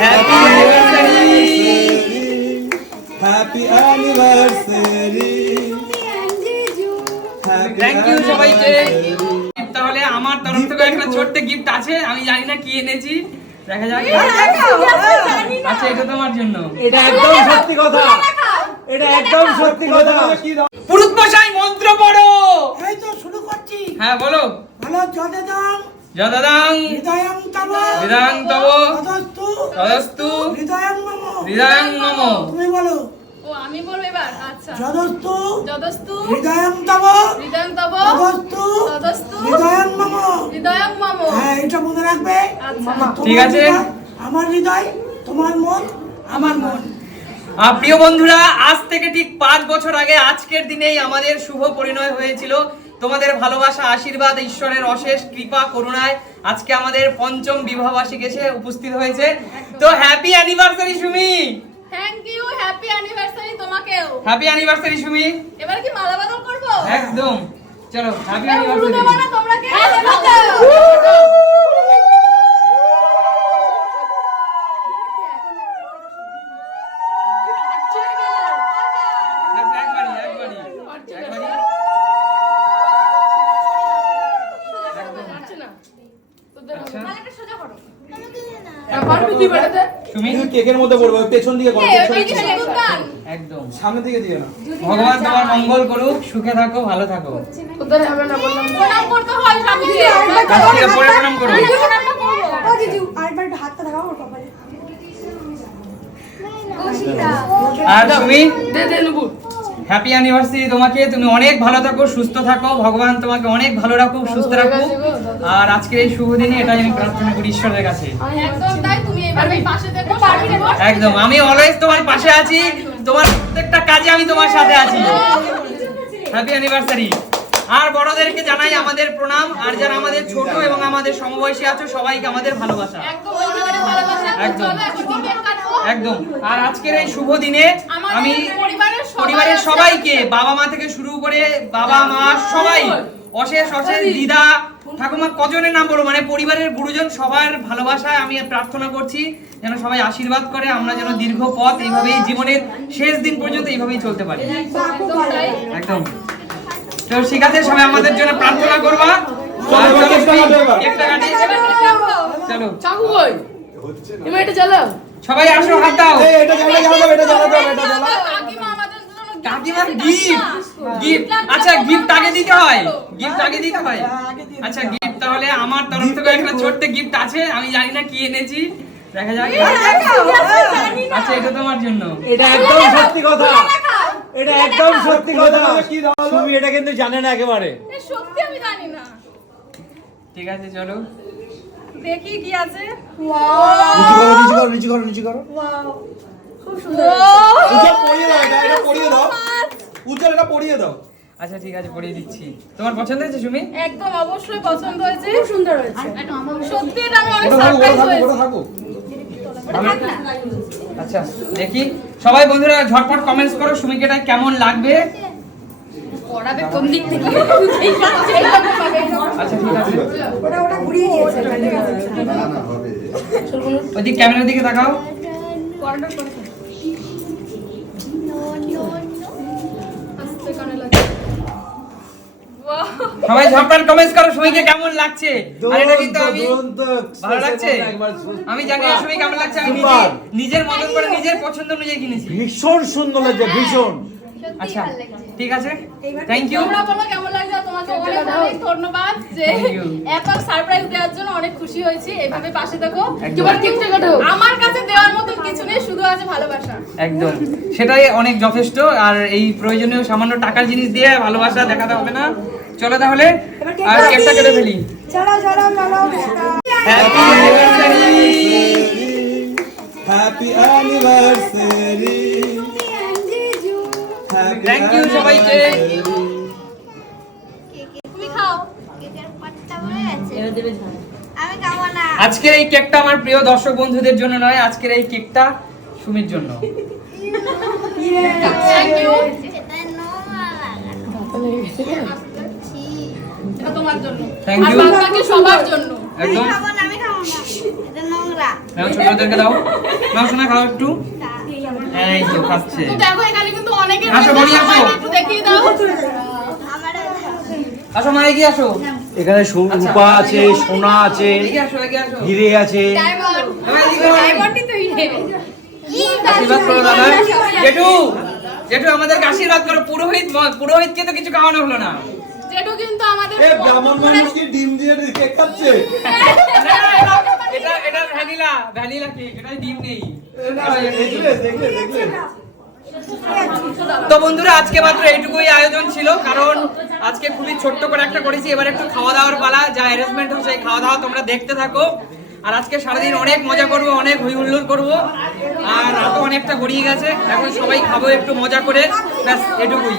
Happy anniversary happy anniversary thank you সবাইকে। তাহলে আমার তরফ থেকে একটা ছোট্ট গিফট আছে আমি জানি না কি এনেছি। দেখা যাক। আচ্ছা এটা তোমার জন্য। এটা একদম সত্যি কথা। এটা একদম সত্যি কথা। পুরুত মশাই মন্ত্র পড়ো। এই তো শুরু করছি। হ্যাঁ বলো। ভালো যদেদাং যদাদাং হৃদয়ং তব। হৃদয়ং তব। তদস্তু হৃদয়ং মম হৃদয়ং নম। তুমি বলো। ও আমি বলব এবার? আচ্ছা। যদস্তু যদস্তু হৃদয়ং তব। হৃদয়ং তব। তদস্তু তদস্তু হৃদয়ং মম হৃদয়ং মম হ্যাঁ এটা মনে রাখবে। আচ্ছা। ঠিক আছে। আমার হৃদয় তোমার মন আমার মন। প্রিয় বন্ধুরা আজ থেকে ঠিক পাঁচ বছর আগে আজকের দিনেই আমাদের শুভ পরিণয় হয়েছিল। তোমাদের ভালোবাসা আশীর্বাদ ঈশ্বরের অশেষ কৃপা করুণায় আজকে আমাদের পঞ্চম বিবাহবার্ষিক এসে উপস্থিত হয়েছে। তো happy anniversary Sumi! Thank you happy anniversary তোমাকেও। Happy anniversary Sumi! এবার কি মালা বদল করব? একদম। চলো হ্যাপি অ্যানিভার্সারি তোমরা কে একবারই একবারই একবারই আচ্ছা সোজা করো সুমি তুমি কেকের মধ্যে পড়বে পেছন দিকে করো একদম সামনে দিকে দিয়ে না ভগবান তোমার মঙ্গল করুক সুখে থাকো ভালো থাকো প্রণাম করতে হয় স্বামীকে কাছ প্রণাম করো ও দিদি আরেকবার হাতটা দেখাও ওর কপালে আর সুমি হ্যাপি অ্যানিভার্সারি তোমাকে তুমি অনেক ভালো থাকো সুস্থ থাকো ভগবান তোমাকে অনেক ভালো রাখুক সুস্থ রাখুক। আর আজকের এই শুভ দিনে এটাই আমি প্রার্থনা করি ঈশ্বরের কাছে। একদম আমি অলওয়েজ তোমার পাশে আছি তোমার প্রত্যেকটা কাজে আমি তোমার সাথে আছি। হ্যাপি অ্যানিভার্সারি আর বড়দেরকে জানাই আমাদের প্রণাম আর যারা আমাদের ছোট এবং আমাদের সমবয়সী আছো সবাইকে আমাদের ভালোবাসা। একদম একদম। আর আজকের এই শুভ দিনে আমি পরিবারের। সবাইকে বাবা মা থেকে শুরু করে বাবা মা সবাই অশেষ অশেষ দিদা। ঠাকুমা কজনের নাম বলো? মানে পরিবারের গুরুজন সবার ভালোবাসায় আমি প্রার্থনা করছি যেন সবাই আশীর্বাদ করে আমরা যেন দীর্ঘ পথ এইভাবেই জীবনের শেষ দিন পর্যন্ত এইভাবেই চলতে পারি। একদম তো ঠিক আছে সবাই আমাদের জন্য প্রার্থনা করবা। চলো, সবাই আসো হাত দাও। এটা এটা এটা জ্বালা কাকিমা আমাদের জন্য gift কাকিমার গিফট। গিফট লাগবে আচ্ছা। তোমার গিফট আগে দিতে হয়। গিফট আগে দিতে হয়। আচ্ছা গিফট তাহলে আমার তরফ থেকে একটা ছোট্ট গিফট আছে আমি জানি না কি এনেছি। দেখা যাক। আচ্ছা এটা তোমার জন্য। এটা একদম সত্যি কথা। এটা একদম সত্যি কথা। তুমি এটা কিন্তু জানে না একেবারে। সত্যি আমি জানি না। ঠিক আছে চলো। দেখি কি আছে। নিচু করো নিচু করো নিচু করো নিচু করো। উজ্জ্বল পরিয়ে দাও এটা পরিয়ে দাও উজ্জ্বল এটা পরিয়ে দাও। আচ্ছা ঠিক আছে পড়িয়ে দিচ্ছি। তোমার পছন্দ হয়েছে সুমি? একদম অবশ্যই পছন্দ হয়েছে। খুব সুন্দর হয়েছে। সত্যি এটা আমি অনেক সারপ্রাইজ হয়েছে। আচ্ছা দেখি। সবাই বন্ধুরা ঝটপট কমেন্টস করো সুমিকে এটা কেমন লাগবে? পড়াবে কোন দিক থেকে? আচ্ছা ঠিক আছে। ওটা ওটা ঘুরিয়ে নিয়েছে ওইদিক ক্যামেরার দিকে তাকাও। পড়াটা। সবাই ঝপটান কমেন্টস করো সবাইকে কেমন লাগছে? আর এটা কিন্তু আমি ভালো লাগছে? আমি জানি না সুমি কেমন লাগছে আমি নিজে- নিজের মতন করে নিজের পছন্দ অনুযায়ী কিনেছি। ভীষণ সুন্দর লাগছে ভীষণ। আচ্ছা ঠিক আছে। থ্যাংক ইউ তোমরা বলো কেমন তোমাকে অনেক অনেক ধন্যবাদ যে এত সারপ্রাইজ দেওয়ার জন্য অনেক খুশি হয়েছি। এভাবে পাশে থাকো। কাটো আমার কাছে দেওয়ার মতো কিছু নেই শুধু আছে ভালোবাসা। একদম। সেটাই অনেক যথেষ্ট। আর এই প্রয়োজনীয় সামান্য টাকার জিনিস দিয়ে ভালোবাসা দেখাতে হবে না। চলো তাহলে আর কেকটা কেটে। ফেলি। চলো চলো চলো happy anniversary happy anniversary thank you সবাইকে তুমি খাও আমি খাব না আজকের এই কেকটা আমার প্রিয় দর্শক বন্ধুদের জন্য নয় আজকের এই কেকটা সুমির জন্য। না না। ছোটদেরকে দাও। নাও শোনা খাও একটু। এই তো খাচ্ছে। তো দেখো এখানে কিন্তু অনেকের আসো, বড়ি আসো। সবাইকে একটু দেখিয়ে দাও। আমার আসো মা এগিয়ে আসো। এখানে সু- রূপা আছে সোনা আছে এগিয়ে হিরে আছে। হিরে আশীর্বাদ করো দাদা। জেঠু জেঠু আমাদেরকে আশীর্বাদ করো। পুরোহিত পুরোহিতকে তো কিছু খাওয়ানো হলো না। যেটু কিন্তু আমাদের এ ব্রাহ্মণ মানুষ কি ডিম দিয়ে কেক খাচ্ছে? এটা- এটা ভ্যানিলা ভ্যানিলা কেক এটা ডিম নেই। দেখলে দেখলে দেখলে। তো বন্ধুরা, আজকে মাত্র এইটুকুই আয়োজন ছিল, কারণ আজকে খুবই ছোট্ট করে একটা করেছি। এবার একটু খাওয়া দাওয়ার পালা, যা অ্যারেঞ্জমেন্ট এই খাওয়া দাওয়া তোমরা দেখতে থাকো। আর আজকে সারাদিন অনেক মজা করব, অনেক হই হুল্লোড় করব, আর রাতও অনেকটা গড়িয়ে গেছে। এখন সবাই খাব একটু মজা করে, ব্যাস, এটুকুই।